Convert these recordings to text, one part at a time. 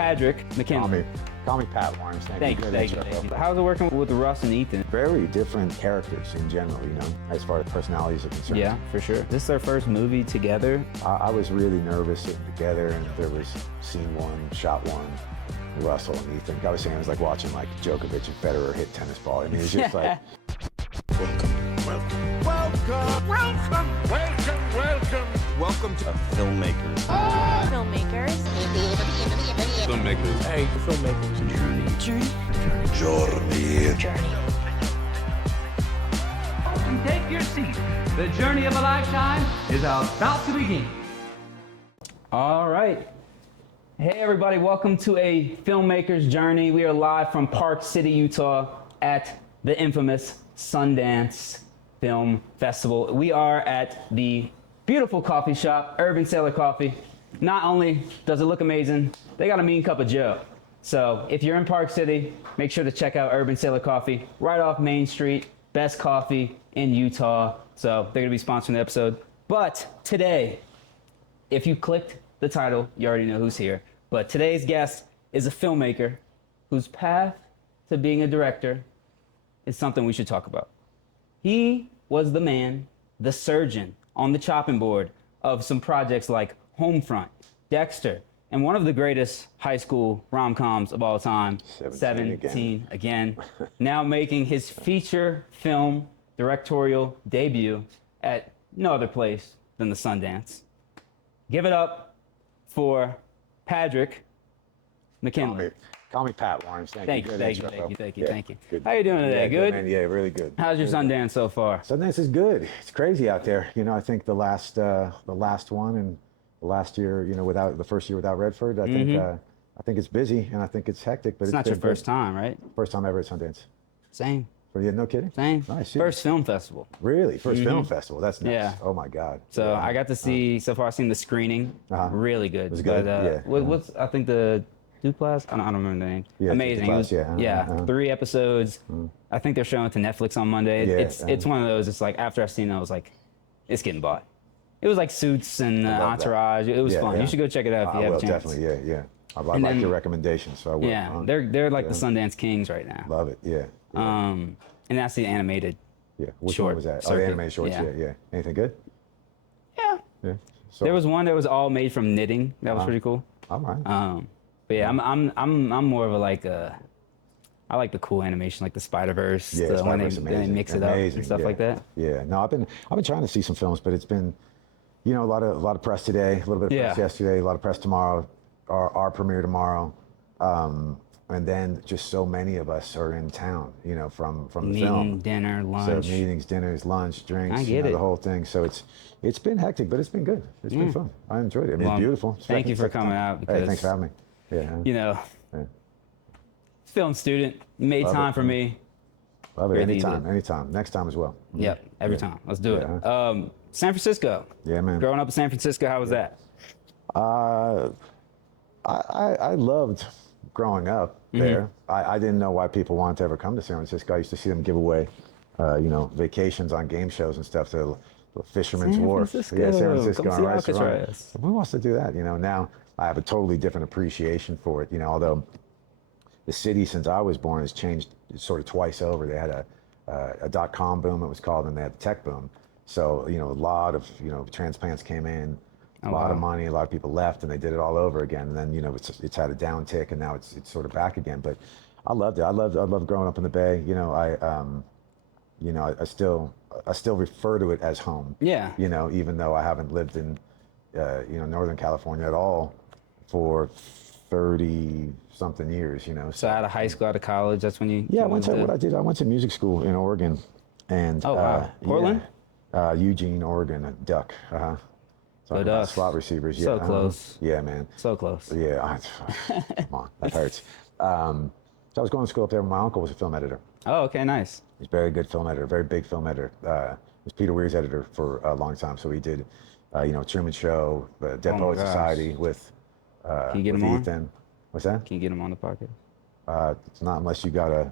Padraic McKinley. Call me Pat Lawrence. Thank you. How's it working with Russ and Ethan? Very different characters in general, as far as personalities are concerned. Yeah, for sure. This is their first movie together. I was really nervous sitting together, and there was scene one, shot one, Russell and Ethan. I was saying it was like watching like Djokovic and Federer hit tennis ball. I mean, it's just like, Welcome to Filmmaker. Filmmakers. Filmmakers. Hey, Filmmakers. Journey. Take your seat. The journey of a lifetime is about to begin. All right. Hey, everybody. Welcome to a Filmmaker's Journey. We are live from Park City, Utah at the infamous Sundance Film Festival. We are at the beautiful coffee shop, Urban Sailor Coffee. Not only does it look amazing, they got a mean cup of joe. So if you're in Park City, make sure to check out Urban Sailor Coffee right off Main Street. Best coffee in Utah. So they're gonna be sponsoring the episode. But today, if you clicked the title, you already know who's here. But today's guest is a filmmaker whose path to being a director is something we should talk about. He was the man, the surgeon, on the chopping board of some projects like Homefront, Dexter, and one of the greatest high school rom-coms of all time, 17 again. Now making his feature film directorial debut at no other place than the Sundance. Give it up for Padraic McKinley. call me Pat Lawrence. Thank you. Thank you. Good. How you doing today? Yeah, good? Man. Yeah, really good. How's your Sundance so far? Sundance is good. It's crazy out there. I think the last one and the last year, without the first year without Redford, I think it's busy and I think it's hectic. But It's not your first time, right? First time ever at Sundance. Same. Yeah, no kidding. Same. Nice. First film festival. Really? First film festival. That's nice. Yeah. Oh my God. So Yeah. I got to see, so far I've seen the screening. Really good. It was good? Yeah. What's, I think the Duplass? I don't remember the name. Yeah, amazing. Duplass, 3 episodes. I think they're showing it to Netflix on Monday. Yeah, It's one of those, it's like after I've seen it, I was like, it's getting bought. It was like Suits and Entourage. It was fun. Yeah. You should go check it out if you have a chance. Definitely, yeah. I like your recommendations, so I will. Yeah, they're like the Sundance Kings right now. Love it, yeah. And that's the animated. Yeah, which short one was that? circuit. The animated shorts, Yeah. yeah. Anything good? Yeah. So, There was one that was all made from knitting. That was pretty cool. all right. But yeah, I'm more of a I like the cool animation, like the Spider-Verse, when Spider-Verse, they amazing. mix it up and stuff like that. Yeah, no, I've been trying to see some films, but it's been, a lot of press today, a little bit of press yesterday, a lot of press tomorrow, our premiere tomorrow, and then just so many of us are in town, from the film. Dinner, lunch. So meetings, dinners, lunch, drinks, I get it. the whole thing. So it's been hectic, but it's been good. It's been fun. I enjoyed it. I mean, it's beautiful. Thank you for coming out. Hey, thanks for having me. Yeah. Film student, made Love time it. for me. Love it. Really Anytime. Next time as well. Yep, every time. Let's do it. Yeah. San Francisco. Yeah, man. Growing up in San Francisco, how was that? I loved growing up there. I didn't know why people wanted to ever come to San Francisco. I used to see them give away, vacations on game shows and stuff to the Fisherman's Wharf. Francisco. Yeah, San Francisco Come on see Rice Run. Alcatraz. Who wants to do that? Now I have a totally different appreciation for it. Although the city since I was born has changed sort of twice over. They had a .com boom, it was called, and they had the tech boom. So, a lot of, transplants came in, a lot of money, a lot of people left, and they did it all over again. And then, it's had a downtick, and now it's sort of back again. But I loved it. I loved growing up in the Bay. I still refer to it as home. Yeah. Even though I haven't lived in, Northern California at all for 30-something years. So out of high school, out of college, that's when you... Yeah, I went to music school in Oregon, and Portland? Eugene, Oregon, at Duck. The Ducks. Slot receivers. Yeah. So close. Yeah, man. So close. Yeah. Come on, that hurts. So I was going to school up there. My uncle was a film editor. Oh, okay, nice. He's a very good film editor, very big film editor. Was Peter Weir's editor for a long time. So he did, Truman Show, Dead Poets Society with him on? Ethan. What's that? Can you get him on the pocket? It's not unless you got a.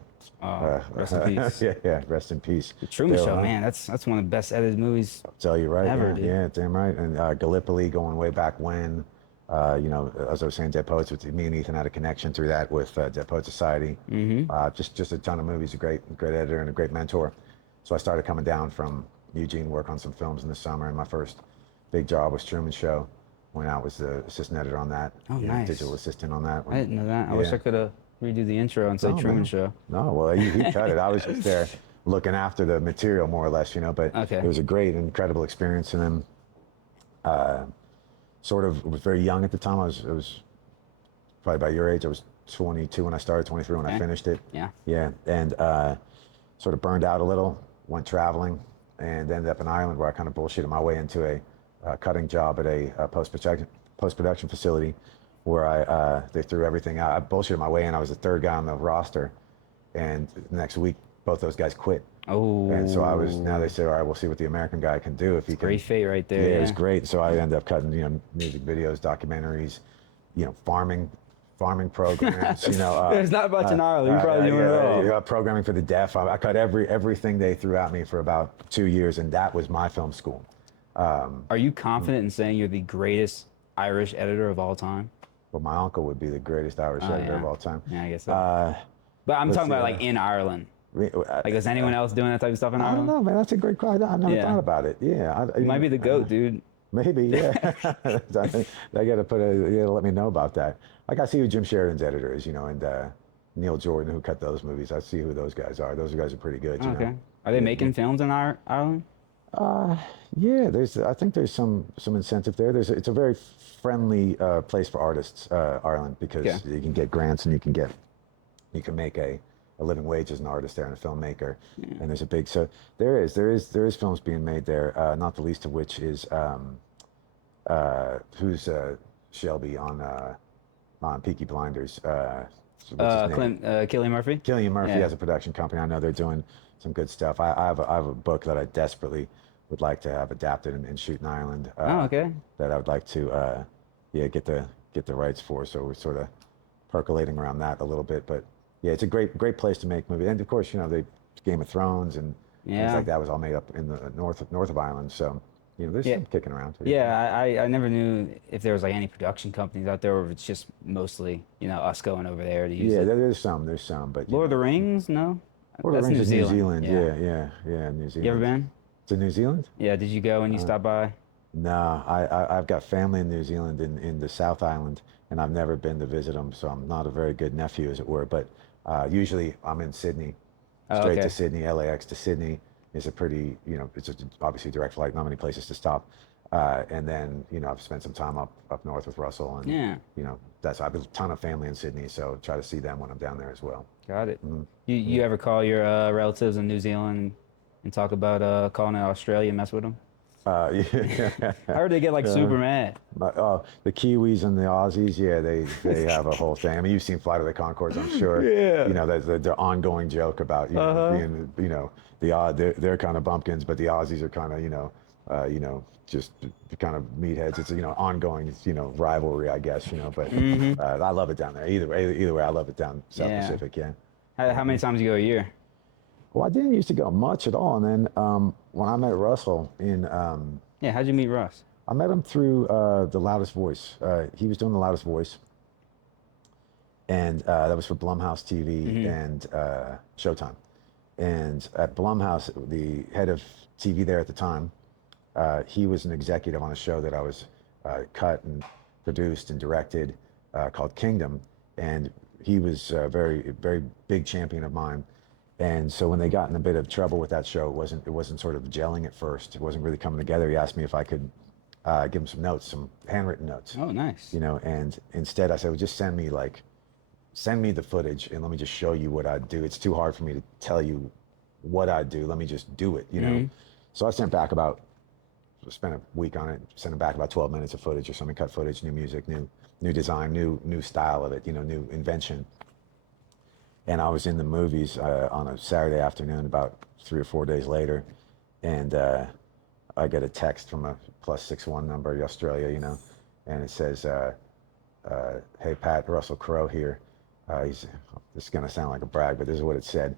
Rest in peace. Yeah. Rest in peace. The Truman Show, man. That's one of the best edited movies. I'll tell you right. Ever, yeah, dude. yeah, damn right. And Gallipoli going way back when. As I was saying, Dead Poets, me and Ethan had a connection through that with Dead Poet Society. Just a ton of movies, a great editor and a great mentor. So I started coming down from Eugene, work on some films in the summer, and my first big job was Truman Show. Went out, was the assistant editor on that. Oh, nice. Digital assistant on that. I didn't know that. I wish I could have redo the intro and say No, Truman man. Show. No, well, he cut it. I was just there looking after the material, more or less, but Okay. it was a great, incredible experience. And then sort of was very young at the time. I was probably about your age. I was 22 when I started, 23 when I finished it. Yeah. Yeah, and sort of burned out a little, went traveling, and ended up in Ireland where I kind of bullshitted my way into a cutting job at a post-production facility where they threw everything out. I bullshitted my way in. I was the third guy on the roster, and the next week, both those guys quit. Oh. And so now they say, all right, we'll see what the American guy can do if he can. Great fate right there. Yeah, it was great. So I ended up cutting, music videos, documentaries, farming programs, There's not much in Ireland. You probably doing it all. Programming for the deaf. I cut everything they threw at me for about 2 years, and that was my film school. Are you confident in saying you're the greatest Irish editor of all time? Well, my uncle would be the greatest Irish editor of all time. Yeah, I guess so. But I'm talking about like in Ireland. Like, is anyone else doing that type of stuff in I don't Ireland? know, man. That's a great question. I never thought about it. Yeah. You might be the GOAT, dude. Maybe, yeah. I gotta let me know about that. Like, I see who Jim Sheridan's editor is, and Neil Jordan, who cut those movies. I see who those guys are. Those guys are pretty good. You Okay. know? Are they making films in Ireland? Yeah, I think there's some incentive there. It's a very friendly place for artists, Ireland, because you can get grants and you can make a living wage as an artist there and a filmmaker. And there's there is films being made there, not the least of which is who's Shelby on Peaky Blinders. What's his name? Cillian Murphy? Cillian Murphy has a production company. I know they're doing some good stuff. I have a book that I desperately would like to have adapted and shoot in Ireland. Okay. That I would like to get the rights for. So we're sort of percolating around that a little bit. But yeah, it's a great place to make movies. And of course, they Game of Thrones and things like that was all made up in the north of Ireland. So there's some kicking around. Yeah, I never knew if there was like any production companies out there, or if it's just mostly us going over there to use it. Yeah, there's some, but Lord of the Rings, no. Lord of the Rings is New Zealand. Yeah. Yeah, New Zealand. You ever been? To New Zealand? Yeah. Did you go when you stopped by? No, I've got family in New Zealand in the South Island, and I've never been to visit them, so I'm not a very good nephew, as it were. But usually I'm in Sydney, straight to Sydney, LAX to Sydney is a pretty, it's obviously direct flight, not many places to stop. And then, I've spent some time up north with Russell, and I have a ton of family in Sydney, so try to see them when I'm down there as well. Got it. You ever call your relatives in New Zealand and talk about calling it Australia and mess with them? Yeah. I heard they get like super mad. The Kiwis and the Aussies, they have a whole thing. I mean, you've seen Flight of the Conchords, I'm sure. Yeah. The ongoing joke about being they're kind of bumpkins, but the Aussies are kind of just kind of meatheads. It's ongoing rivalry, I guess. But I love it down there. Either way, I love it down South Pacific. Yeah. How many times do you go a year? Well, I didn't used to go much at all, and then when I met Russell in how'd you meet Russ? I met him through The Loudest Voice. He was doing The Loudest Voice, and that was for Blumhouse TV and Showtime. And at Blumhouse, the head of TV there at the time, he was an executive on a show that I was cut and produced and directed called Kingdom, and he was a very, very big champion of mine. And so when they got in a bit of trouble with that show, it wasn't sort of gelling at first. It wasn't really coming together. He asked me if I could give him some notes, some handwritten notes. Oh, nice. And instead I said, well, just send me the footage and let me just show you what I do. It's too hard for me to tell you what I do. Let me just do it, So I spent a week on it, sent him back about 12 minutes of footage or something, cut footage, new music, new design, new style of it, new invention. And I was in the movies on a Saturday afternoon about 3 or 4 days later, and I get a text from a +61 number, Australia, and it says, hey, Pat, Russell Crowe here. This is going to sound like a brag, but this is what it said.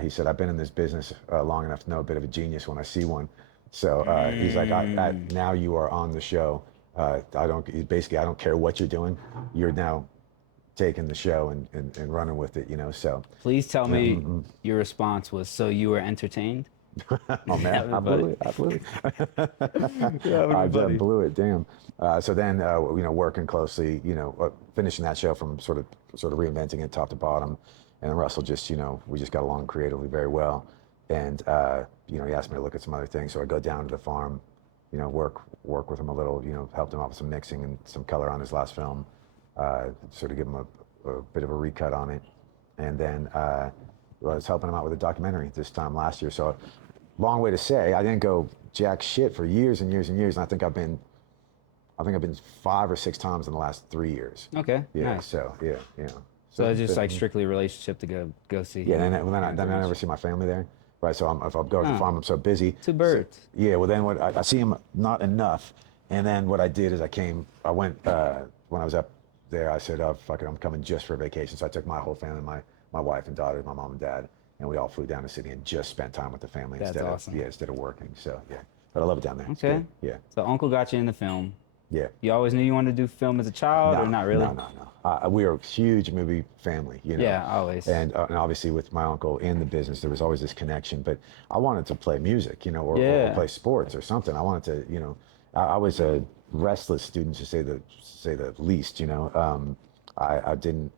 He said, I've been in this business long enough to know a bit of a genius when I see one. So he's like, now you are on the show. I don't care what you're doing. You're now taking the show and running with it, so. Please tell me your response was, so you were entertained? Oh man, I blew it. I just blew it. Damn. So then, working closely, finishing that show from sort of reinventing it top to bottom, and then Russell just, we just got along creatively very well, and he asked me to look at some other things, so I go down to the farm, work with him a little, helped him out with some mixing and some color on his last film, sort of give him a bit of a recut on it, and then I was helping him out with a documentary this time last year. So, long way to say, I didn't go jack shit for years and years and years, and I think I've been 5 or 6 times in the last 3 years. Okay. Yeah. Nice. So yeah. So it's just like strictly a relationship to go see. Yeah. Then I never see my family there. Right. So if I go to the farm, I'm so busy. 2 birds. So, yeah. Well, then I see him not enough, and then what I did is I went when I was up there. I said, oh fuck it, I'm coming just for a vacation. So I took my whole family, my wife and daughter, my mom and dad, and we all flew down to the city and just spent time with the family instead of working. So yeah, but I love it down there. Okay. Yeah. So Uncle got you in the film. Yeah. You always knew you wanted to do film as a child, or not really? No. We are a huge movie family, Yeah, always. And obviously with my uncle in the business, there was always this connection. But I wanted to play music, or play sports or something. I wanted to, I was a restless student to say the least. I didn't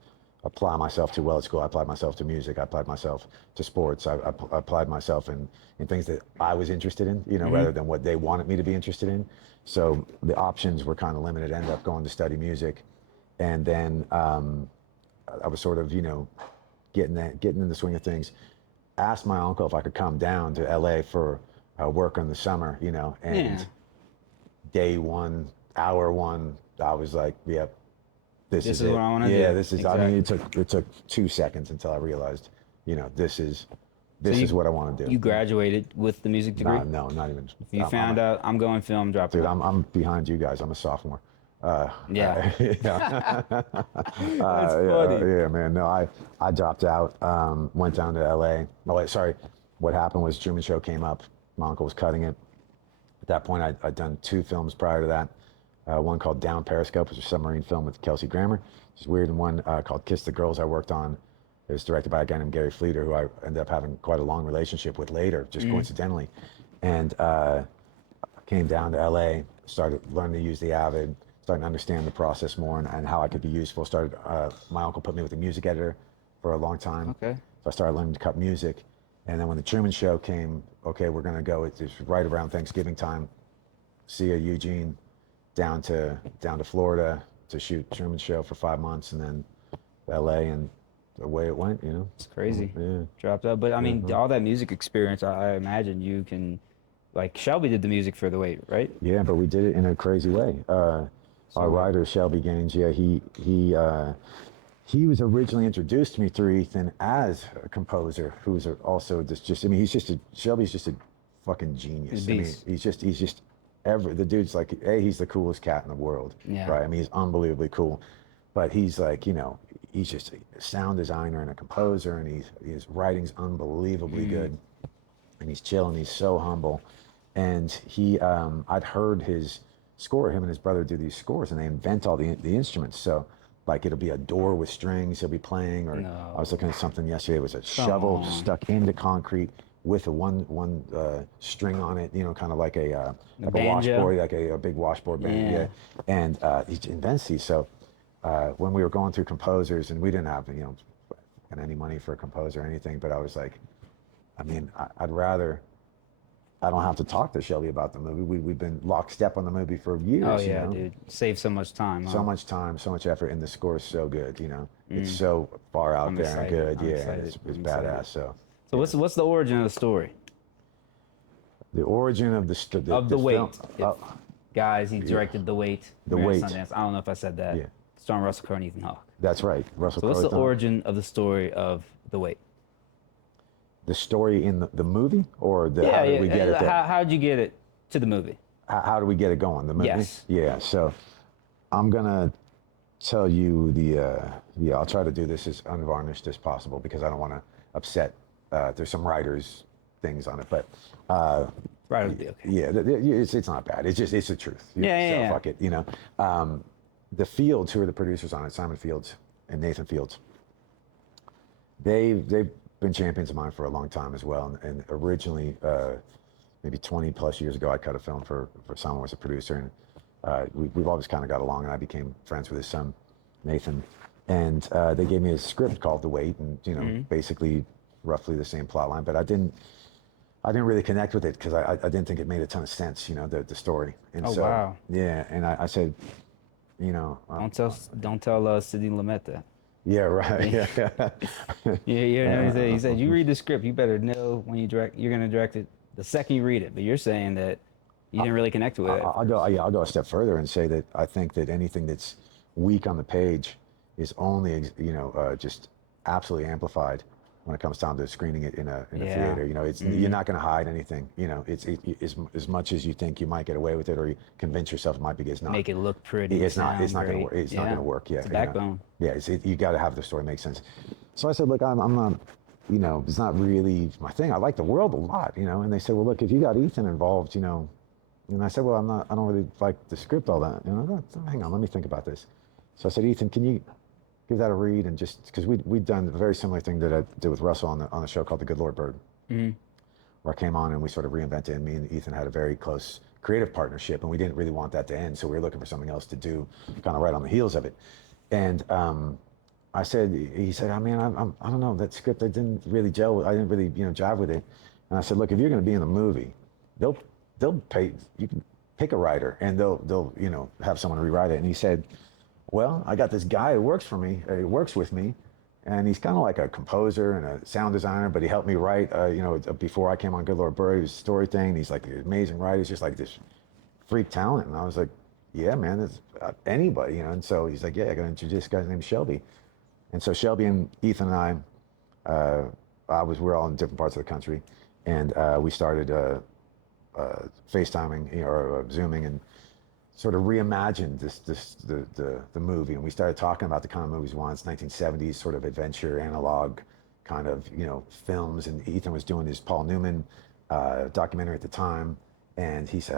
apply myself too well at school. I applied myself to music. I applied myself to sports. I applied myself in things that I was interested in, rather than what they wanted me to be interested in. So the options were kind of limited. I ended up going to study music. And then I was sort of, getting in the swing of things. Asked my uncle if I could come down to LA for work in the summer, and day 1, hour 1, I was like, yep, this is what I want to do. Yeah, this is, exactly. I mean, it took 2 seconds until I realized, this is what I want to do. You graduated with the music degree? No, not even. You found out I'm going film, dropping Dude, out. I'm behind you guys. I'm a sophomore. Yeah. That's funny. Yeah, man. No, I dropped out, went down to LA. Oh, wait, sorry. What happened was Truman Show came up. My uncle was cutting it. At that point, I'd done 2 films prior to that. One called Down Periscope, which was a submarine film with Kelsey Grammer, which is weird, and one called Kiss the Girls I worked on. It was directed by a guy named Gary Fleeter, who I ended up having quite a long relationship with later, just coincidentally. And came down to LA, started learning to use the Avid, starting to understand the process more and how I could be useful. My uncle put me with a music editor for a long time. Okay. So I started learning to cut music. And then when the Truman Show came, okay, we're going to go. It's right around Thanksgiving time. See Eugene down to Florida to shoot Truman Show for 5 months, and then LA, and the way it went, It's crazy. Yeah. Dropped out. But I mean, all that music experience, I imagine you can, like Shelby did the music for The Wait, right? Yeah, but we did it in a crazy way. Our writer, Shelby Gaines, he was originally introduced to me through Ethan as a composer who's also Shelby's just a fucking genius. I mean, he's just the dude's like, he's the coolest cat in the world. Yeah. Right. I mean, he's unbelievably cool, but he's like, he's just a sound designer and a composer, and his writing's unbelievably good, and he's chill, and he's so humble. And I'd heard his score, him and his brother do these scores, and they invent all the instruments. So like it'll be a door with strings he'll be playing, or I was looking at something yesterday. It was a shovel stuck into concrete with a one string on it, kind of like a washboard, like a big washboard band. Yeah. And he invents these. So when we were going through composers, and we didn't have any money for a composer or anything, but I was like, I mean, I don't have to talk to Shelby about the movie. We've been lockstep on the movie for years. Oh yeah, dude, save so much time. So much time, so much effort, and the score is so good. It's so far out there and good. It's badass. So what's the origin of the story? The origin of The Wait. Guys, he directed The Wait. The Wait. Sundance. I don't know if I said that. Yeah. Starring Russell Crowe and Ethan Hawke. That's right, Russell Crowe. So what's the origin of the story of The Wait? The story in the movie, or how did we get it there? How'd you get it to the movie? How do we get it going? The movie? Yes. Yeah. So I'm gonna tell you I'll try to do this as unvarnished as possible, because I don't want to upset. There's some writers things on it, but Right, it'll be okay. Yeah, it's not bad. It's the truth. Yeah. Fuck it, you know. The Fields, who are the producers on it, Simon Fields and Nathan Fields, they've been champions of mine for a long time as well. And originally, maybe 20 plus years ago, I cut a film for Simon was a producer, and we've always kind of got along. And I became friends with his son, Nathan. And they gave me a script called The Wait, and basically roughly the same plot line, but I didn't really connect with it because I didn't think it made a ton of sense, the story. And Oh, wow. Yeah, and I said, Don't tell Sidney Lumet that. yeah, right, yeah. He said, you read the script, you better know when you're going to direct it the second you read it. But you're saying that you didn't really connect with it. I'll go a step further and say that I think that anything that's weak on the page is only, just absolutely amplified when it comes down to screening it in a theater. You're not going to hide anything. It's as much as you think you might get away with it, or you convince yourself it might be. It's not. Make it look pretty. It's not going to work. It's not going to work. Yeah, it's a backbone. Yeah, you got to have the story make sense. So I said, look, I'm not. It's not really my thing. I like the world a lot. And they said, well, look, if you got Ethan involved, and I said, well, I don't really like the script all that. Hang on, let me think about this. So I said, Ethan, can you give that a read? And just because we'd done a very similar thing that I did with Russell on the show called The Good Lord Bird, where I came on and we sort of reinvented, and me and Ethan had a very close creative partnership, and we didn't really want that to end, so we were looking for something else to do kind of right on the heels of it. And he said, I mean, I don't know, that script, I didn't really gel, I didn't really, jive with it. And I said, look, if you're going to be in the movie, they'll pay, you can pick a writer and they'll have someone rewrite it. And he said, well, I got this guy who works with me, and he's kind of like a composer and a sound designer, but he helped me write, before I came on Good Lord Bird, he was a story thing. He's like an amazing writer. He's just like this freak talent. And I was like, yeah, man, it's anybody, And so he's like, yeah, I got to introduce this guy's name is Shelby. And so Shelby and Ethan and we're all in different parts of the country, and we started FaceTiming or Zooming, and sort of reimagined the movie. And we started talking about the kind of movies we want. It's 1970s sort of adventure analog kind of films. And Ethan was doing his Paul Newman documentary at the time, and he said,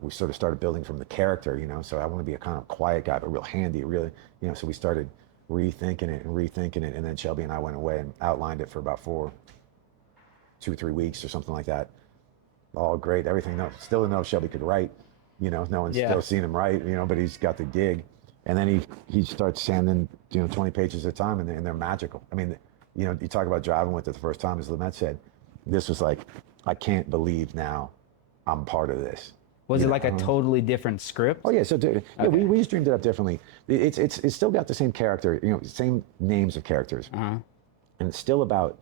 we sort of started building from the character, so I want to be a kind of quiet guy but real handy, really, so we started rethinking it, and then Shelby and I went away and outlined it for about 2 or 3 weeks or something like that. All great, everything. No, still didn't know if Shelby could write. No one's still seen him write, but he's got the gig. And then he starts sanding 20 pages at a time, and they're magical. I mean, you talk about driving with it the first time, as Lumet said. This was like, I can't believe now I'm part of this. Was it like a totally different script? Oh yeah, so we just dreamed it up differently. It's still got the same character, same names of characters, and it's still about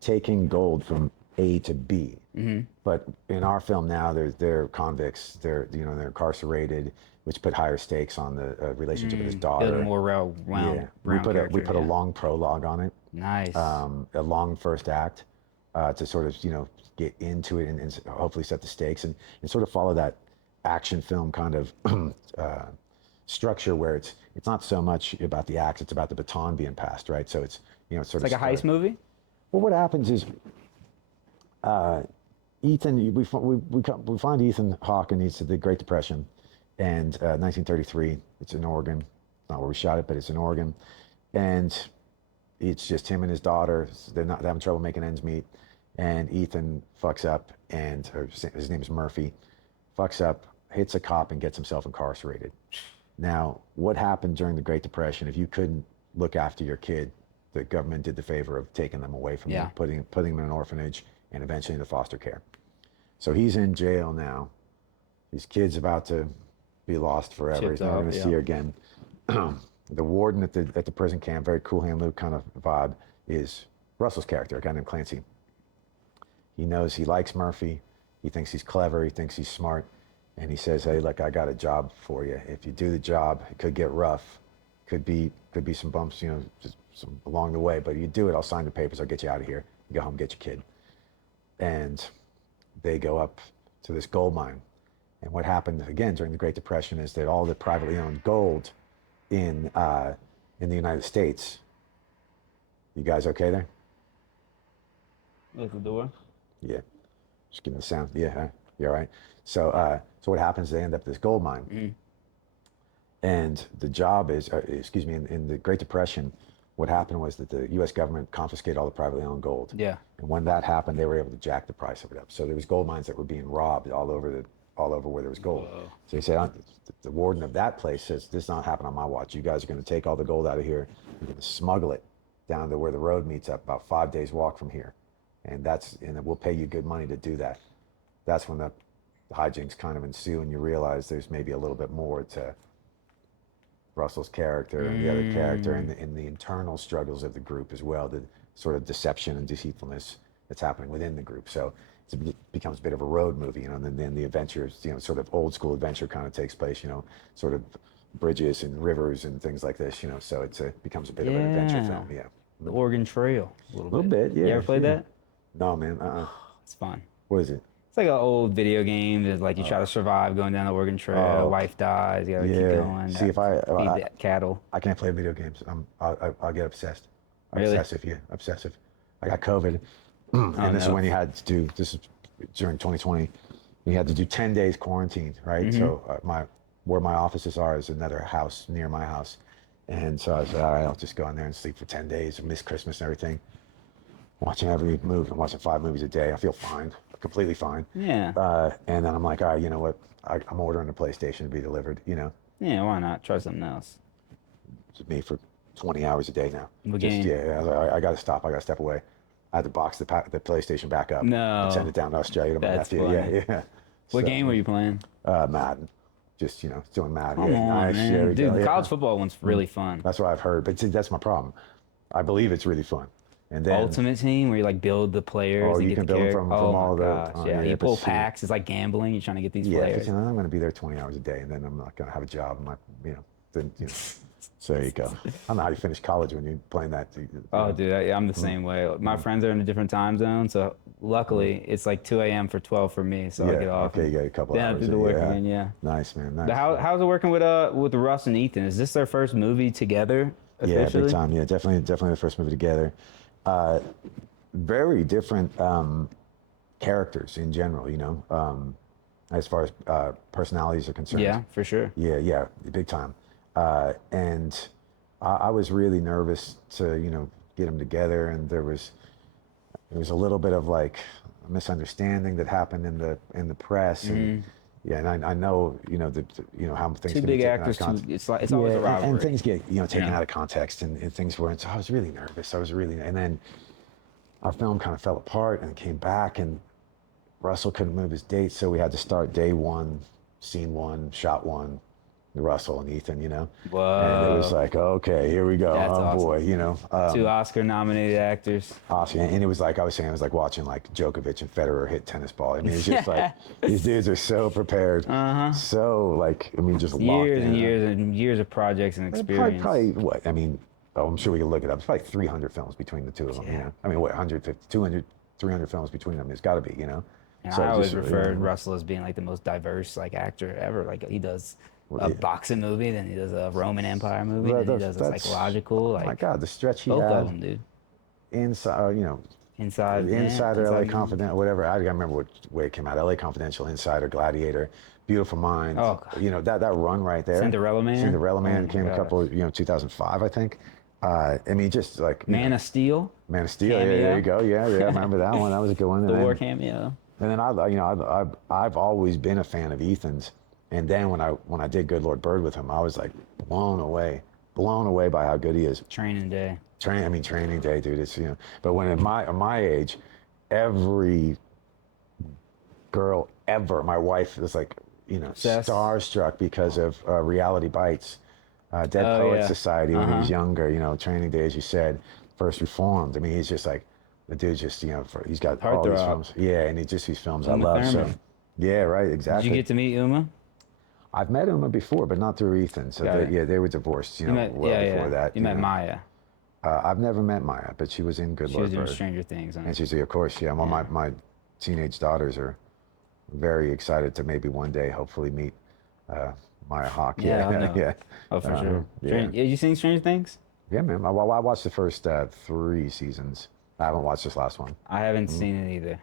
taking gold from A to B. But in our film now, they're convicts. They're incarcerated, which put higher stakes on the relationship with his daughter. Building more round. We put a long prologue on it. Nice. A long first act to sort of get into it and hopefully set the stakes and sort of follow that action film kind of structure where it's not so much about the acts, it's about the baton being passed, right? So it's it's sort of like a heist movie. Well, what happens is Ethan, we find Ethan Hawke, and he's the Great Depression, and 1933. It's in Oregon. It's not where we shot it, but it's in Oregon, and it's just him and his daughter. They're having trouble making ends meet, and Ethan fucks up, and his name is Murphy, fucks up, hits a cop, and gets himself incarcerated. Now, what happened during the Great Depression? If you couldn't look after your kid, the government did the favor of taking them away from you, putting them in an orphanage, and eventually into foster care. So he's in jail now. His kid's about to be lost forever. He's never going to see her again. The warden at the prison camp, very Cool Hand Luke kind of vibe, is Russell's character, a guy named Clancy. He knows he likes Murphy. He thinks he's clever. He thinks he's smart. And he says, hey, look, I got a job for you. If you do the job, it could get rough. Could be some bumps, just some along the way. But you do it, I'll sign the papers. I'll get you out of here. You go home, get your kid. And they go up to this gold mine. And what happened, again, during the Great Depression is that all the privately owned gold in the United States. You guys okay there? Look the door. Yeah. Just giving the sound. Yeah. Yeah, right. So what happens? They end up at this gold mine, and the job is, excuse me, in the Great Depression, what happened was that the U.S. government confiscated all the privately owned gold. Yeah. And when that happened, they were able to jack the price of it up. So there was gold mines that were being robbed all over where there was gold. Whoa. So he said, the warden of that place says, this is not happening on my watch. You guys are going to take all the gold out of here. You're going to smuggle it down to where the road meets up, about 5 days walk from here. And we'll pay you good money to do that. That's when the hijinks kind of ensue, and you realize there's maybe a little bit more to Russell's character and the other character, and the internal struggles of the group as well, the sort of deception and deceitfulness that's happening within the group. So it becomes a bit of a road movie, and then the adventures, sort of old school adventure kind of takes place, sort of bridges and rivers and things like this, so it becomes a bit of an adventure film. Yeah. The Oregon Trail. A little bit, yeah. You ever played that? No, man. It's fun. What is it? It's like an old video game. It's like you try to survive going down the Oregon Trail. Wife dies. You gotta keep going. See, if feed the cattle. I can't play video games. I'll get obsessed. Really? Obsessive, yeah. Obsessive. I got COVID, and this is when you had to do. This is during 2020. You had to do 10 days quarantine, right? So where my offices are is another house near my house, and so I said, all right, I'll just go in there and sleep for 10 days and miss Christmas and everything. Watching every movie. I'm watching 5 movies a day. I feel fine. Completely fine. Yeah. And then I'm like, all right, you know what? I'm ordering a PlayStation to be delivered, Yeah, why not? Try something else. It's me for 20 hours a day now. What game? Yeah, I was like, I got to stop. I got to step away. I had to box the PlayStation back up. No. And send it down to Australia to my That's nephew. funny. Yeah. What game were you playing? Madden. Just, doing Madden. Come on, nice. man. There we Dude, go. the Yeah. college football one's really fun. That's what I've heard. But see, that's my problem. I believe it's really fun. And then Ultimate Team, where you like build the players. Oh, and you get can the build character. from oh all my the. gosh, yeah. You but pull see, packs. It's like gambling. You're trying to get these Yeah, players. because I'm going to be there 20 hours a day, and then I'm not going to have a job. I'm not, then, so there you go. I don't know how you finish college when you're playing that. Oh, dude, I'm the same way. My friends are in a different time zone, so luckily it's like 2 a.m. for 12 for me, so I get off. Okay, you got a couple then hours. I do the work again, yeah. Nice, man. Nice. But how's it working with Russ and Ethan? Is this their first movie together? Yeah, Officially? big time. Yeah, definitely the first movie together. Very different characters in general, as far as personalities are concerned. Yeah, for sure. Yeah, big time. And I was really nervous to, get them together, and there was a little bit of like a misunderstanding that happened in the press, and and I know, how things Two can be big taken actors, out of it's always a rivalry. and things get taken out of context, and things weren't. So I was really nervous. and then our film kind of fell apart and came back, and Russell couldn't move his date, so we had to start day one, scene one, shot one, Russell and Ethan, Whoa. And it was like, okay, here we go. That's awesome. Boy, Two Oscar-nominated actors. awesome. And it was like, I was saying, it was like watching like Djokovic and Federer hit tennis ball. I mean, it's just like, these dudes are so prepared. So like, just locked Years in. and years and years of projects and experience. Probably what? I'm sure we can look it up. It's probably 300 films between the two of them, Yeah. 150, 200, 300 films between them. It's got to be, And So I always just, referred Russell as being like the most diverse like actor ever. Like he does a boxing movie, then he does a Roman Empire movie, then he does a psychological. Like, oh my God, the stretch he both had of them, dude. inside, Inside LA Confidential, whatever. I remember what way it came out. LA Confidential, Insider, Gladiator, Beautiful Mind. Oh, God. That run right there. Cinderella Man. Cinderella Man Oh, came my a couple, 2005, I think. Just like Man of Steel. Man of Steel. Yeah, cameo. there you go. Yeah, I remember that one. That was a good one. The And war then- cameo. And then I've always been a fan of Ethan's, and then when I did Good Lord Bird with him, I was like blown away by how good he is. Training Day. Training Day, dude. It's But when at my age, every girl ever, my wife was like, Obsessed. starstruck because of Reality Bites, Dead Oh, Poets yeah. Society when he was younger. Training Day, as you said, First Reformed. He's just like. The dude just, he's got all these Heartthrob. films. Yeah, and these films I Uma love. So, Thurman. yeah, right, Did exactly. you get to meet Uma? I've met Uma before, but not through Ethan. So, Got it. they were divorced, You met, before that. You met Maya. I've never met Maya, but she was in Good She Lord was in Bird. Stranger Things. Huh? And she's, of course, yeah. Well, my teenage daughters are very excited to maybe one day, hopefully, meet Maya Hawke. Yeah, I know. yeah. Oh, for sure. Yeah. You seen Stranger Things? Yeah, man. I watched the first 3 seasons. I haven't watched this last one. I haven't seen it either.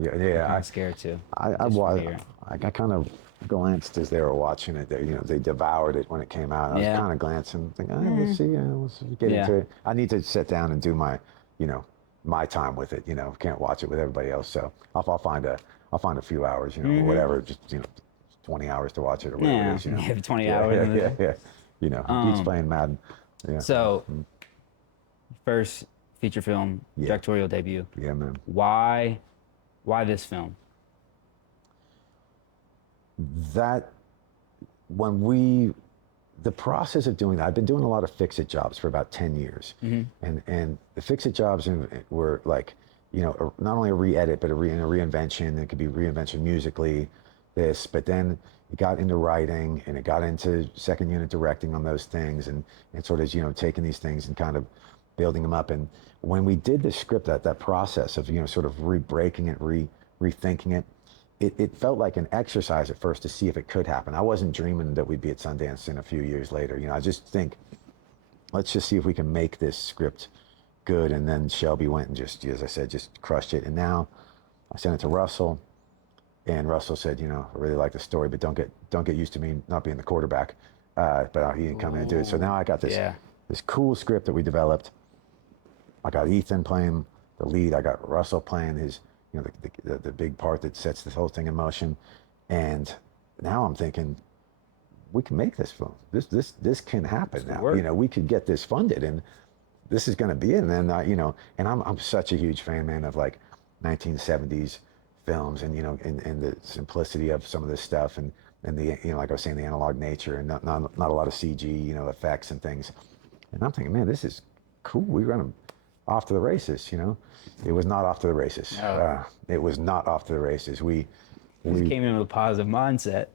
Yeah. I'm scared too. I just from was. here. I kind of glanced as they were watching it. They devoured it when it came out. I was kind of glancing, thinking, let's see, let's get into it. I need to sit down and do my, my time with it. Can't watch it with everybody else. So I'll find a few hours, or whatever. Just 20 hours to watch it or whatever it is. Maybe 20 hours. Yeah. Beats playing Madden. Yeah. So, first feature film, directorial debut. Yeah, man. Why this film? That the process of doing that, I've been doing a lot of fix-it jobs for about 10 years. And the fix-it jobs were like, not only a re-edit, but a reinvention. It could be reinvention musically, but then it got into writing and it got into second unit directing on those things and sort of, taking these things and kind of building them up. And when we did the script, that process of, sort of re-breaking it, rethinking it, it felt like an exercise at first to see if it could happen. I wasn't dreaming that we'd be at Sundance in a few years later. I just think, let's just see if we can make this script good. And then Shelby went and just, as I said, just crushed it. And now I sent it to Russell, and Russell said, I really like the story, but don't get used to me not being the quarterback. But he didn't come in and do it. So now I got this cool script that we developed. I got Ethan playing the lead. I got Russell playing his, the big part that sets this whole thing in motion. And now I'm thinking, we can make this film. This can happen now. We could get this funded, and this is going to be it. And then, and I'm such a huge fan, man, of like 1970s films, and and the simplicity of some of this stuff, and the like I was saying, the analog nature, and not a lot of CG, effects and things. And I'm thinking, man, this is cool. We're going off to the races. It was not off to the races. No. It was not off to the races. We came in with a positive mindset.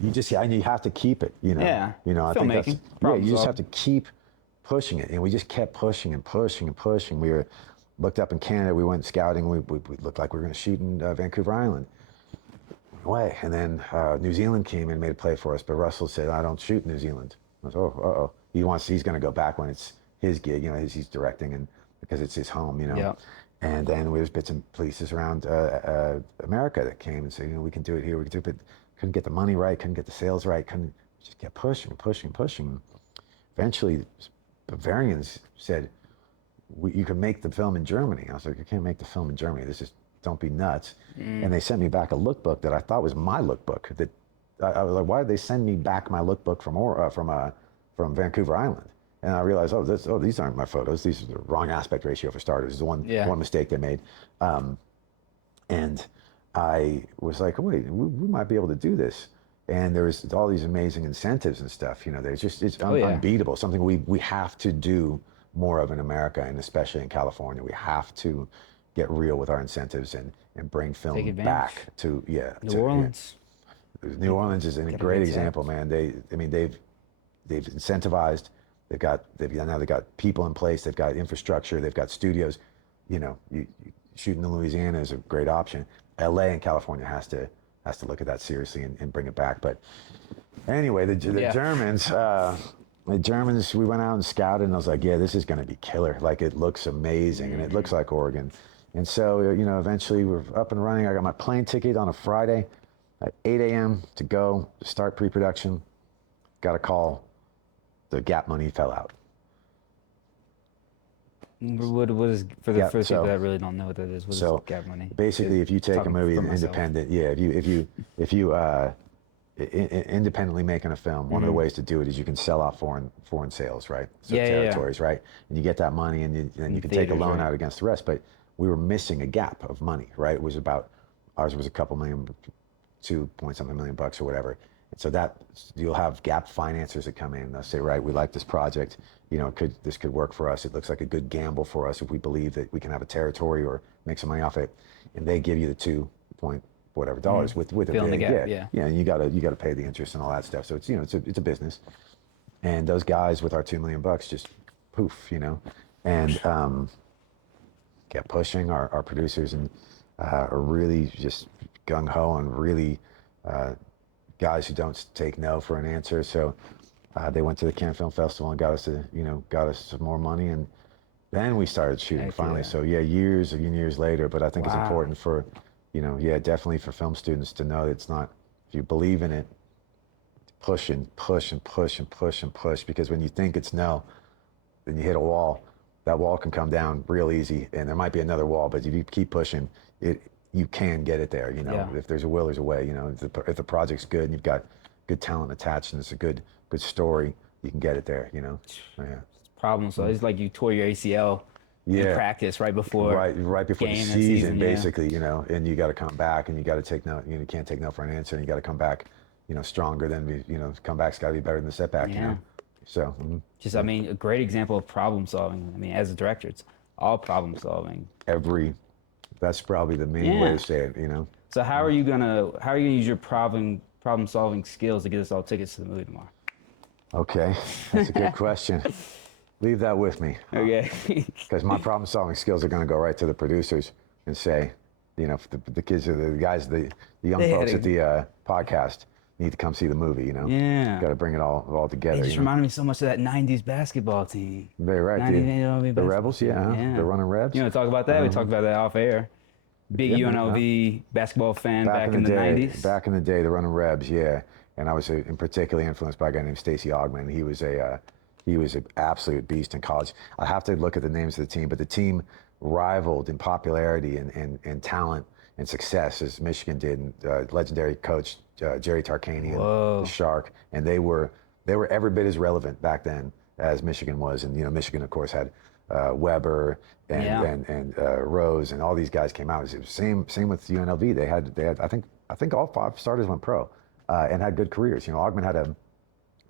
You have to keep it. Yeah. I think that's Problem you just solved. have to keep pushing it, and we just kept pushing and pushing and pushing. We were looked up in Canada. We went scouting. We looked like we were going to shoot in Vancouver Island. Away, and then New Zealand came and made a play for us. But Russell said, "I don't shoot in New Zealand." I was, oh. He's going to go back when it's his gig. He's directing, and because it's his home. Yeah. And then there was bits and pieces around America that came and said, we can do it here. We can do it, but couldn't get the money right. Couldn't get the sales right. Just kept pushing and pushing and pushing. Eventually, Bavarians said, you can make the film in Germany. I was like, I can't make the film in Germany. Don't be nuts. And they sent me back a lookbook that I thought was my lookbook. That I was like, why did they send me back my lookbook from Vancouver Island? And I realized, these aren't my photos. These are the wrong aspect ratio for starters. This is one mistake they made. And I was like, wait, we might be able to do this. And there was all these amazing incentives and stuff. It's unbeatable. Something we have to do more of in America, and especially in California. We have to get real with our incentives and bring film back to New Orleans. New Orleans is a great example, man. They've incentivized. They've got people in place. They've got infrastructure. They've got studios. You shooting in Louisiana is a great option. LA and California has to look at that seriously and bring it back. But anyway, the Germans. The Germans, we went out and scouted, and I was like, this is going to be killer. Like, it looks amazing, and it looks like Oregon. And so, eventually we're up and running. I got my plane ticket on a Friday at 8 a.m. to go to start pre-production. Got a call. The Gap money fell out. What is, for the first people that really don't know what that is, what is Gap money? Basically, if you take a movie independent, if you independently making a film, one of the ways to do it is you can sell off foreign sales, right? So territories, right? And you get that money, and then you can take a loan out against the rest. But we were missing a gap of money, right? It was ours was a couple million, $2.something million or whatever. And so that you'll have Gap financiers that come in. They'll say, right, we like this project. This could work for us. It looks like a good gamble for us if we believe that we can have a territory or make some money off it. And they give you the $2.whatever dollars with a Fill in the big gap, and you gotta pay the interest and all that stuff. So it's it's a business. And those guys with our $2 million just poof, and kept pushing. Our producers and are really just gung ho and really guys who don't take no for an answer. So they went to the Cannes Film Festival and got us some more money, and then we started shooting finally. So years and years later. But I think it's important for yeah, definitely for film students to know that it's not, if you believe in it, push and push and push and push and push, because when you think it's no, then you hit a wall. That wall can come down real easy, and there might be another wall, but if you keep pushing, you can get it there. Yeah. If there's a will, there's a way. If the project's good and you've got good talent attached and it's a good story, you can get it there. Yeah. Problem. So it's like you tore your ACL in practice right before the game and season, yeah. basically. And you got to come back, and you got to take no. You can't take no for an answer, and you got to come back, stronger than comeback's got to be better than the setback. Yeah. So just, I mean, a great example of problem solving. I mean, as a director, it's all problem solving. That's probably the main way to say it. So how are you gonna use your problem solving skills to get us all tickets to the movie tomorrow? Okay, that's a good question. Leave that with me. Okay. Because my problem solving skills are going to go right to the producers and say, the kids, the guys, the young folks at the podcast need to come see the movie. Yeah. Got to bring it all together. It just reminded me so much of that '90s basketball team. Very right. The Rebels, yeah. The running Rebs. Talk about that. We talked about that off air. Big UNLV basketball fan back in the '90s. Back in the day, the running Rebs, yeah. And I was particularly influenced by a guy named Stacey Augman. He was an absolute beast in college. I have to look at the names of the team, but the team rivaled in popularity and talent and success as Michigan did. And, legendary coach Jerry Tarkanian, the Shark, and they were every bit as relevant back then as Michigan was. And Michigan, of course, had Weber and Rose, and all these guys came out. It was same with UNLV. They had I think all 5 starters went pro and had good careers. Augman had a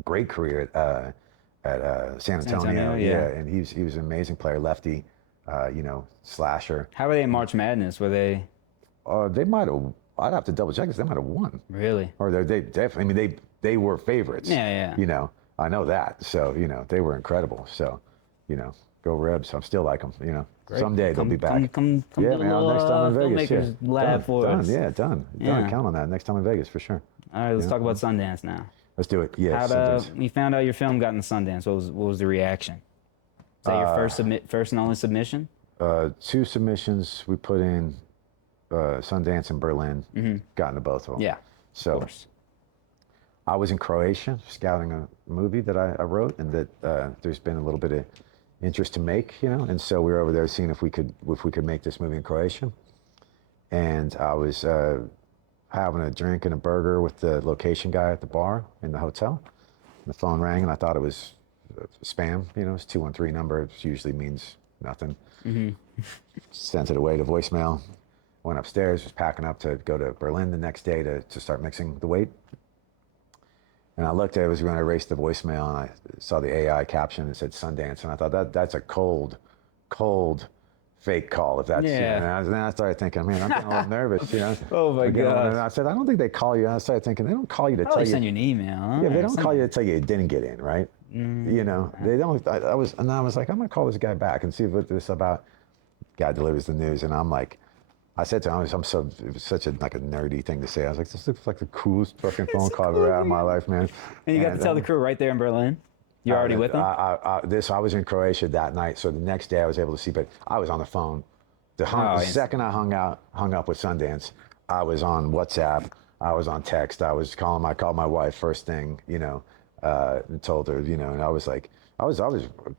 great career at San Antonio, yeah. And he was an amazing player, lefty, slasher. How were they in March Madness? Were they? They might have. I'd have to double check this. They might have won. Really? Or they definitely. I mean, they were favorites. Yeah. I know that. So they were incredible. So go Rebs. I still like them. Great. Someday they'll be back. Come yeah, to man. Next time in Vegas. Filmmakers lab for us. Done. Count on that. Next time in Vegas for sure. All right, let's talk about Sundance now. Let's do it. Yeah. When you found out your film got in Sundance, what was the reaction? Is that your first and only submission? 2 submissions we put in, Sundance and Berlin. Mm-hmm. Got into both of them. Yeah. So of course. I was in Croatia scouting a movie that I wrote, and that there's been a little bit of interest to make, and so we were over there seeing if we could make this movie in Croatia. And I was having a drink and a burger with the location guy at the bar in the hotel. And the phone rang, and I thought it was spam. It's 213 number. It usually means nothing. Mm-hmm. Sent it away to voicemail. Went upstairs, was packing up to go to Berlin the next day to start mixing the weight. And I looked at it, was going to erase the voicemail, and I saw the AI caption that said Sundance, and I thought that's a cold fake call, if that's and then I started thinking, man, I'm getting a little nervous, Oh my God. And I said, I don't think they call you. And I started thinking, they don't call you to tell you. Send you an email. Huh? Yeah, they don't call you to tell you it didn't get in, right? They don't. I was like, I'm gonna call this guy back and see what this is about. Guy delivers the news, and I'm like, I said to him, it was such a nerdy thing to say. I was like, this looks like the coolest fucking phone call I've ever had in my life, man. And you got to tell the crew right there in Berlin? You're already with them? I was in Croatia that night, so the next day I was able to see, but I was on the phone. The second I hung up with Sundance, I was on WhatsApp, I was on text, I called my wife first thing, and told her, and I was like,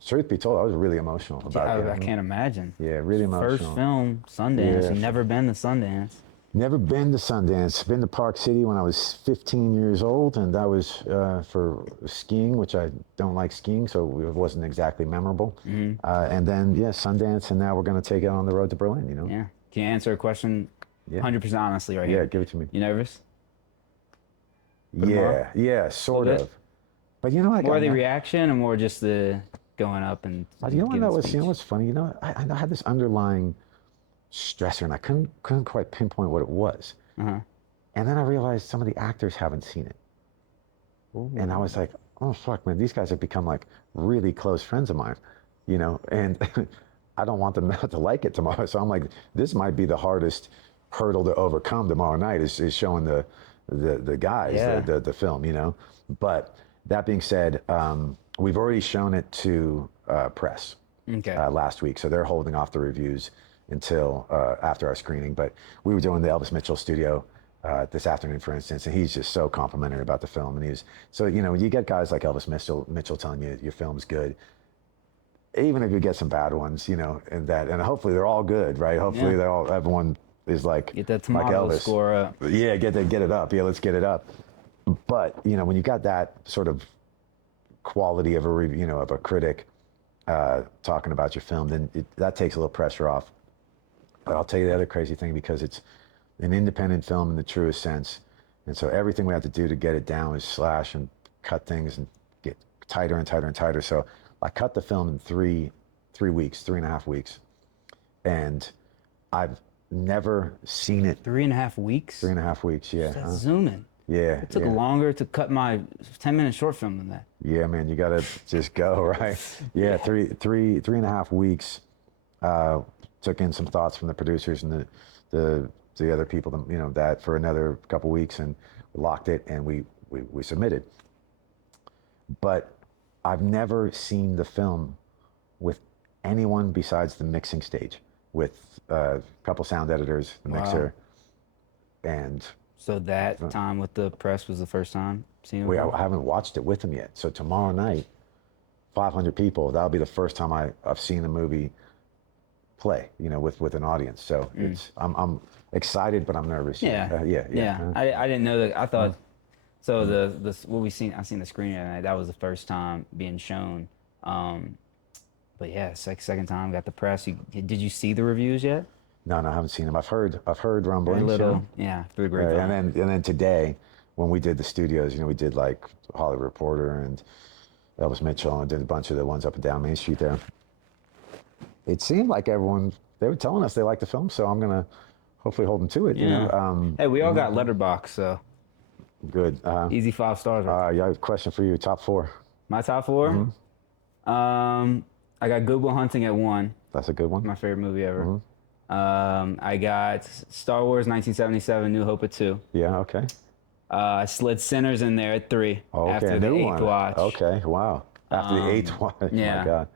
truth be told, I was really emotional about it. I can't imagine. Yeah, really emotional. First film, Sundance. Yeah. Never been to Sundance. Never been to Sundance. Been to Park City when I was 15 years old, and that was for skiing, which I don't like skiing, so it wasn't exactly memorable. Mm-hmm. And then, Sundance, and now we're going to take it on the road to Berlin, Yeah. Can you answer a question 100% honestly right here? Yeah, give it to me. You nervous? Yeah, sort of. But more the reaction, or more just the going up and what's funny? I had this underlying stressor, and I couldn't quite pinpoint what it was. Uh-huh. And then I realized some of the actors haven't seen it. Ooh. And I was like, oh fuck, man, these guys have become like really close friends of mine, and I don't want them not to like it tomorrow. So I'm like, this might be the hardest hurdle to overcome tomorrow night is showing the guys the film, But that being said, we've already shown it to press last week, so they're holding off the reviews until after our screening. But we were doing the Elvis Mitchell studio this afternoon, for instance, and he's just so complimentary about the film. And so when you get guys like Elvis Mitchell telling you your film's good, even if you get some bad ones, and hopefully they're all good, right? Hopefully everyone is like get that like tomato Elvis. score up. Yeah, get it up. Yeah, let's get it up. But when you got that sort of quality of a critic talking about your film, then that takes a little pressure off. But I'll tell you the other crazy thing, because it's an independent film in the truest sense, and so everything we have to do to get it down is slash and cut things and get tighter and tighter and tighter. So I cut the film in 3.5 weeks, and I've never seen it. 3.5 weeks? 3.5 weeks, yeah. That's zooming. Yeah. It took longer to cut my 10-minute short film than that. Yeah, man, you gotta just go, right? Yeah, 3.5 weeks. Took in some thoughts from the producers and the other people, that for another couple weeks, and locked it, and we submitted. But I've never seen the film with anyone besides the mixing stage, with a couple sound editors, the mixer, and. So that time with the press was the first time seeing it? I haven't watched it with them yet. So tomorrow night, 500 people, that'll be the first time I've seen a movie play, with an audience. So I'm excited, but I'm nervous. Yeah. I didn't know that. I thought, so I seen the screening tonight, that was the first time being shown. But yeah, second time, got the press. Did you see the reviews yet? No, I haven't seen them. I've heard rumblings. Through the grapevine. And then today, when we did the studios, we did like Hollywood Reporter and Elvis Mitchell, and did a bunch of the ones up and down Main Street there. It seemed like they were telling us they liked the film, so I'm gonna hopefully hold them to it. Hey, we all got Letterboxd, so good. Easy 5 stars. Right? Yeah, I have a question for you. Top 4. My top 4. I got Good Will Hunting at 1. That's a good one. My favorite movie ever. I got Star Wars 1977, New Hope at 2. Yeah, okay. I slid Sinners in there at 3 new after the 8th watch. Okay, wow. After the 8th watch, yeah. Oh my God.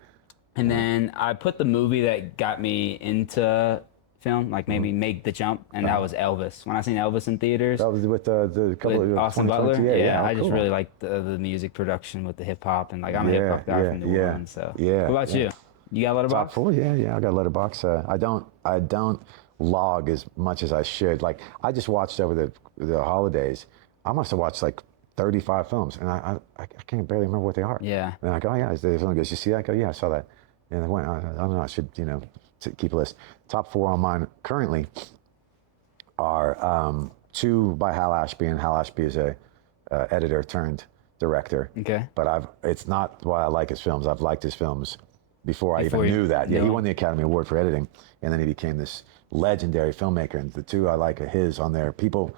And then I put the movie that got me into film, like maybe make the jump, and that was Elvis. When I seen Elvis in theaters. That was with the couple with of Austin Butler. Yeah, I just cool. really liked the music production with the hip hop, and like I'm a hip hop guy from New Orleans. So what about you? You got Letterboxd? Top 4, yeah. I got Letterboxd. I don't log as much as I should. Like, I just watched over the holidays. I must have watched like 35 films, and I can't barely remember what they are. Yeah. And I go, someone goes, you see that? I go, yeah, I saw that. And I went, I don't know, I should, to keep a list. Top 4 on mine currently are 2 by Hal Ashby, and Hal Ashby is a editor turned director. Okay. But it's not why I like his films. I've liked his films before I even knew that. Yeah, he won the Academy Award for editing, and then he became this legendary filmmaker. And the 2 I like are his on there. People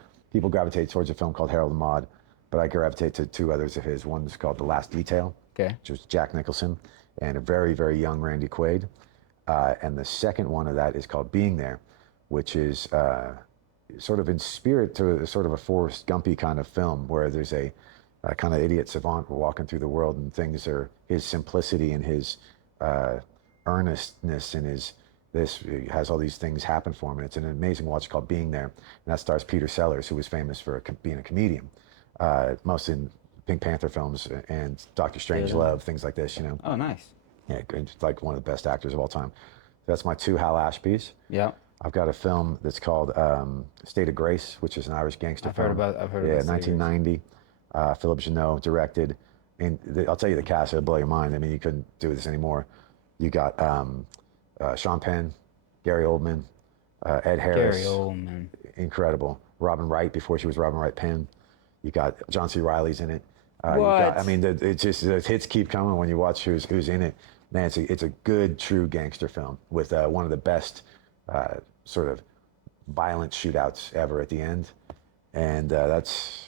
gravitate towards a film called Harold and Maude, but I gravitate to 2 others of his. One's called The Last Detail, which was Jack Nicholson and a very, very young Randy Quaid. And the second one of that is called Being There, which is sort of in spirit to sort of a Forrest Gumpy kind of film, where there's a kind of idiot savant walking through the world, and things are his simplicity and his earnestness and he has all these things happen for him. And it's an amazing watch called Being There. And that stars Peter Sellers, who was famous for being a comedian, mostly in Pink Panther films and Doctor Strangelove, things like this, Oh, nice. Yeah, like one of the best actors of all time. That's my 2 Hal Ashbys. Yeah. I've got a film that's called State of Grace, which is an Irish gangster film. I've heard Yeah, about 1990. Philip Janot directed. And I'll tell you the cast, it'll blow your mind. I mean, you couldn't do this anymore. You got Sean Penn, Gary Oldman, Ed Harris. Gary Oldman. Incredible. Robin Wright, before she was Robin Wright Penn. You got John C. Reilly's in it. What? It's just, the hits keep coming when you watch who's in it. Man, it's a good, true gangster film with one of the best sort of violent shootouts ever at the end. And is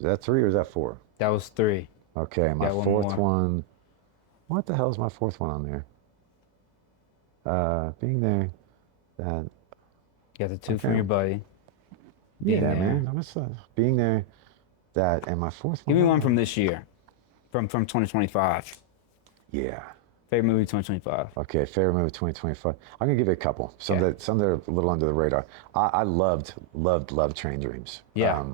that 3 or is that 4? That was 3. Okay, my Got one 4th more. one. What the hell is my 4th one on there? Being There. That. You got the 2 from your buddy. Being Yeah, There. man. What's Being There. That and my 4th one. Give me one from this year, from 2025. Yeah. Favorite movie 2025. Okay, favorite movie 2025. I'm gonna give it a couple. Some that are a little under the radar. I loved Train Dreams. Yeah.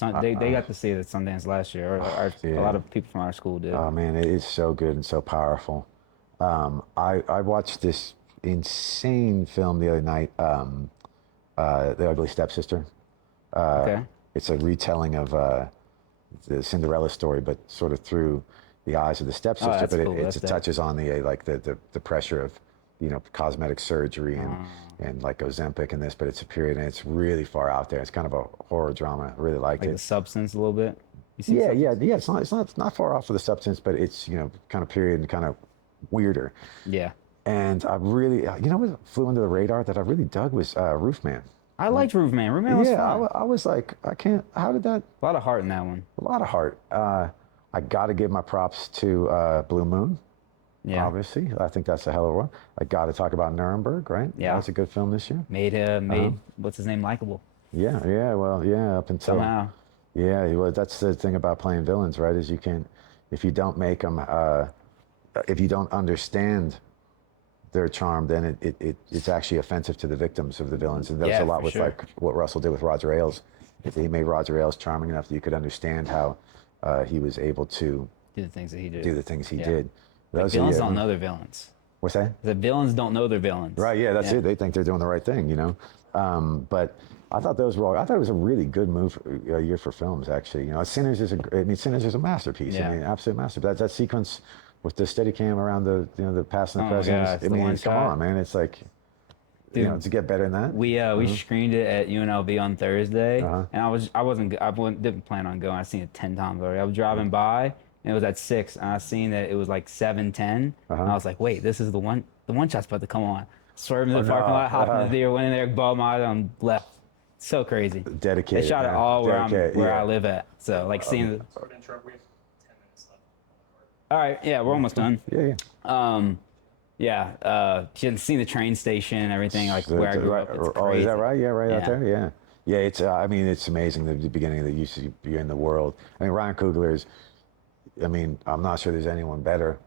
They got to see it at Sundance last year. A lot of people from our school did. Oh man, it is so good and so powerful. I watched this insane film the other night, The Ugly Stepsister. Okay. It's a retelling of the Cinderella story, but sort of through the eyes of the stepsister. that's But cool. it touches on the pressure of cosmetic surgery and like Ozempic and this. But it's a period and it's really far out there. It's kind of a horror drama. I really liked Like it. The Substance a little bit. You seen Yeah, Substance? It's not far off of the Substance, but it's kind of period and kind of weirder. Yeah. And I really, what flew under the radar that I really dug was Roofman. I liked Roofman. Roofman was fun. I was like, how did that? A lot of heart in that one. A lot of heart. I got to give my props to Blue Moon. Yeah. Obviously, I think that's a hell of a one. I got to talk about Nuremberg, right? Yeah. That was a good film this year. Made what's his name likable. Yeah, up until Somehow. Yeah, well, that's the thing about playing villains, right? Is you can't, if you don't make them, if you don't understand their charm, then it's actually offensive to the victims of the villains. And that's a lot with like what Russell did with Roger Ailes. If he made Roger Ailes charming enough that you could understand how he was able to Do the things that he did. do the things he did. Like villains don't know their villains. What's that? The villains don't know their villains. Right, yeah, that's it. They think they're doing the right thing, But I thought those were all, I thought it was a really good year for films, actually. Sinners is a masterpiece. Yeah. I mean, absolute masterpiece. That sequence with the Steadicam around the past and the present. God, I mean, come on, man. It's like, Dude, to get better than that. We screened it at UNLV on Thursday, Uh-huh. and I didn't plan on going. I seen it 10 times already. I was driving by, and it was at 6, and I seen that it was like 7:10, and I was like, wait, this is the one shot's about to come on. Swerved into the parking lot, hopped in the deer, went in there, balled my eyes, and left. So crazy. Dedicated. They shot it man. all where Dedicated, I live at. So like seeing the. Sorry to interrupt. We have 10 minutes left. All right, yeah, we're almost done. Yeah. She hadn't seen the train station and everything, like where I grew up. It's Oh, crazy. is that right? Yeah, right out Yeah. there. Yeah. Yeah, it's. I mean, it's amazing the beginning that you're in the world. I mean, Ryan Coogler is. I mean, I'm not sure there's anyone better.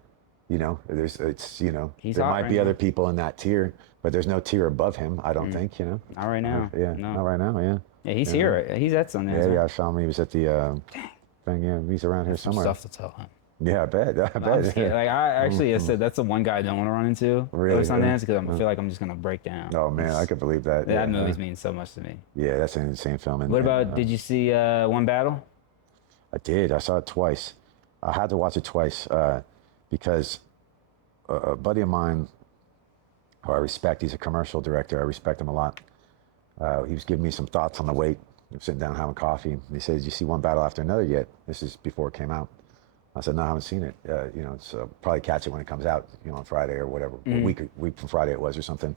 He's there hot might right be now. other people in that tier, but there's no tier above him. I don't think. Not right now. Yeah. No. Not right now. Yeah. Yeah, he's here. He's at Sundance. Yeah. I saw him. He was at the thing. Yeah, he's around here somewhere. Stuff to tell him. Yeah, I bet. I I'm bet. scared. Like I actually said, that's the one guy I don't want to run into. Really? At Sundance because I feel like I'm just gonna break down. Oh man, I could believe that. That movie means so much to me. Yeah, that's an insane film. What about? Did you see One Battle? I did. I saw it twice. I had to watch it twice because a buddy of mine, who I respect, he's a commercial director. I respect him a lot. He was giving me some thoughts on the wait. I'm sitting down having coffee. And he said, "Did you see One Battle After Another yet?" This is before it came out. I said, "No, I haven't seen it. It's probably catch it when it comes out, on Friday or whatever, a week from Friday it was or something."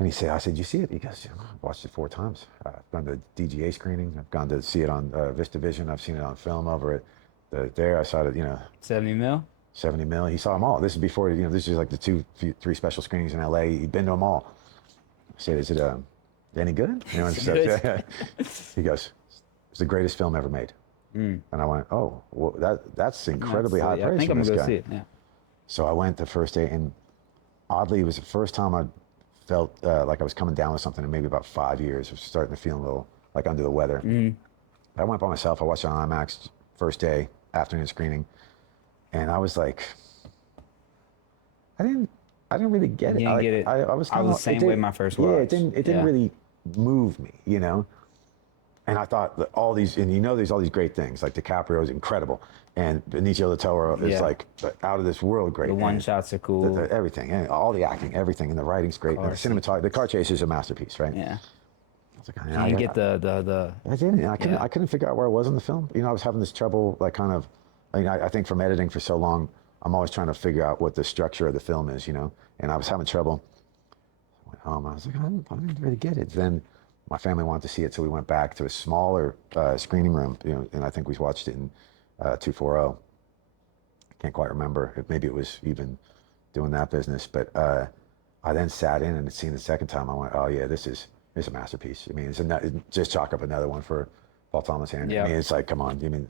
And I said, "You see it?" He goes, "I've watched it 4 times. I've gone to DGA screening. I've gone to see it on VistaVision. I've seen it on film over at there. I saw it, 70 mil. 70 mil. He saw them all. This is before, this is like the 3 special screenings in LA. He'd been to them all. I said, "Is it any good?" He goes, "It's the greatest film ever made." And I went, "Oh, well, that's incredibly high praise I think from I'm this gonna guy." go see it. Yeah. So I went the first day, and oddly, it was the first time I felt like I was coming down with something in maybe about 5 years. I was starting to feel a little like under the weather. I went by myself. I watched it on IMAX first day, afternoon screening, and I was like, I didn't really get it. You didn't get it. I was the same way my first watch. Yeah, it didn't really move me, And I thought that all these, and there's all these great things, like DiCaprio is incredible, and Benicio del Toro is like out of this world great. The one shots are cool. Everything, and all the acting, everything, and the writing's great. And the cinematography, the car chase is a masterpiece, right? Yeah. I was like, You get the. I didn't. I couldn't figure out where I was in the film. I was having this trouble, like kind of. I think from editing for so long, I'm always trying to figure out what the structure of the film is, And I was having trouble. I went home. I was like, I didn't really get it. Then my family wanted to see it, so we went back to a smaller screening room, and I think we watched it in 240. Can't quite remember. Maybe it was even doing that business, but I then sat in and seen the second time. I went, "Oh yeah, this is a masterpiece." I mean, it's just chalk up another one for Paul Thomas Anderson. Yeah. I mean, it's like, come on. I mean,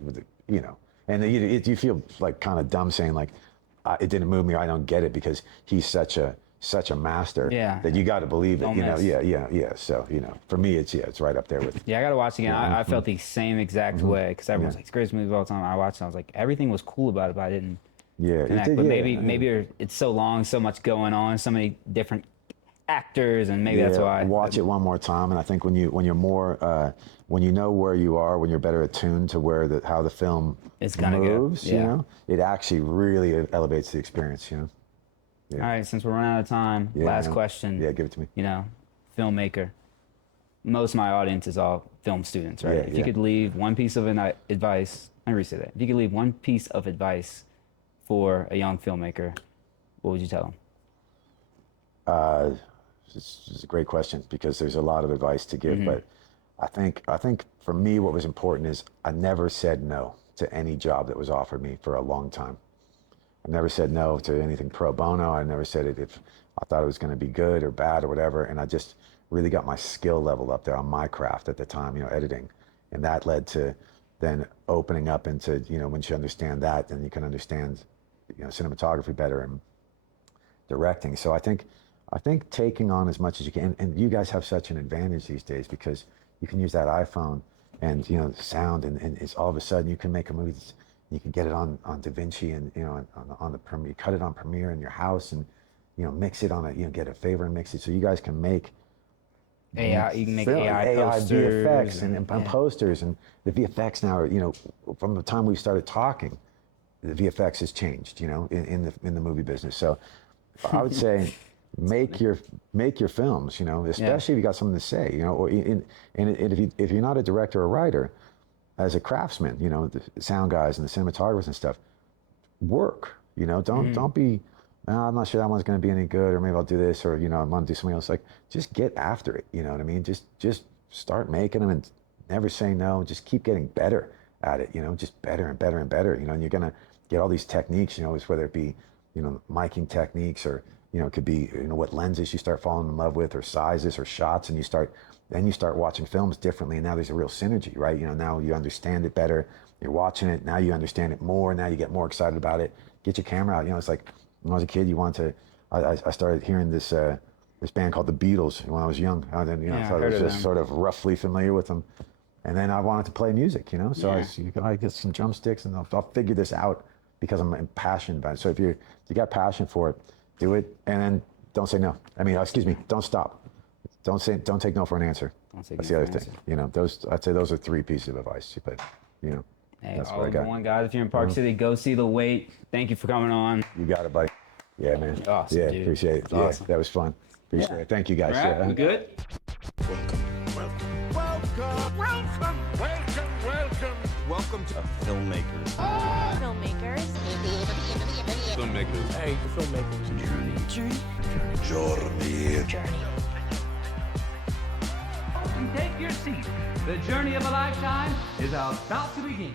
and you feel like kind of dumb saying like, it didn't move me, or I don't get it, because he's such a master that you got to believe it. Don't You know, miss. yeah. So for me, it's right up there with. Yeah, I gotta watch it again. I felt the same exact way, because everyone's like, it's the greatest movie of all time. I watched it, I was like, everything was cool about it, but I didn't connect. But maybe it's so long, so much going on, so many different actors, and maybe that's why. Watch it one more time, and I think when you're more when you know where you are, when you're better attuned to where how the film It's gonna moves, go. Yeah. you know, it actually really elevates the experience. You know. Yeah. All right, since we're running out of time, last question. Yeah, give it to me. You know, filmmaker. Most of my audience is all film students, right? If you could leave one piece of advice, let me re-say that. If you could leave one piece of advice for a young filmmaker, what would you tell them? It's a great question, because there's a lot of advice to give, but I think for me, what was important is I never said no to any job that was offered me for a long time. I never said no to anything pro bono. I never said it if I thought it was going to be good or bad or whatever. And I just really got my skill level up there on my craft at the time, you know, editing. And that led to then opening up into, you know, once you understand that, then you can understand, you know, cinematography better and directing. So I think taking on as much as you can, and you guys have such an advantage these days, because you can use that iPhone and, you know, the sound, and it's all of a sudden you can make a movie that's, you can get it on DaVinci, and, you know, on the Premiere, you cut it on Premiere in your house, and, you know, mix it on a, you know, get a favor and mix it, so you guys can make AI. You can make AI VFX posters and posters, and the VFX now are, you know, from the time we started talking, the VFX has changed, you know, in the movie business. So I would say make your films, you know, especially if you got something to say, you know, or if you're not a director or writer, as a craftsman, you know, the sound guys and the cinematographers and stuff, work, you know, don't be, I'm not sure that one's going to be any good, or maybe I'll do this, or, you know, I'm going to do something else. Like, just get after it, you know what I mean? Just start making them, and never say no. Just keep getting better at it, you know, just better and better and better, you know, and you're going to get all these techniques, you know, whether it be, you know, miking techniques, or, you know, it could be, you know, what lenses you start falling in love with, or sizes, or shots, and you start watching films differently, and now there's a real synergy, right? You know, now you understand it better, you're watching it, now you understand it more, now you get more excited about it. Get your camera out, you know, it's like, when I was a kid, I started hearing this band called the Beatles when I was young. I thought I was just sort of roughly familiar with them. And then I wanted to play music, you know, so I get some drumsticks, and I'll figure this out, because I'm passionate about it. So if you got passion for it, do it, and then don't say no. I mean, excuse me, don't stop. Don't take no for an answer. That's the other thing. You know, I'd say those are 3 pieces of advice. But, you know, hey, that's all what I got. one, guys. If you're in Park City, go see The Wait. Thank you for coming on. You got it, buddy. Yeah, man. Awesome, yeah, dude. appreciate it. That's awesome. Yeah, that was fun. Appreciate it. Thank you, guys. All right, Yeah. we good? Welcome to Filmmaker. Filmmakers. Filmmakers. Hey, the filmmakers. Journey. Take your seat. The journey of a lifetime is about to begin.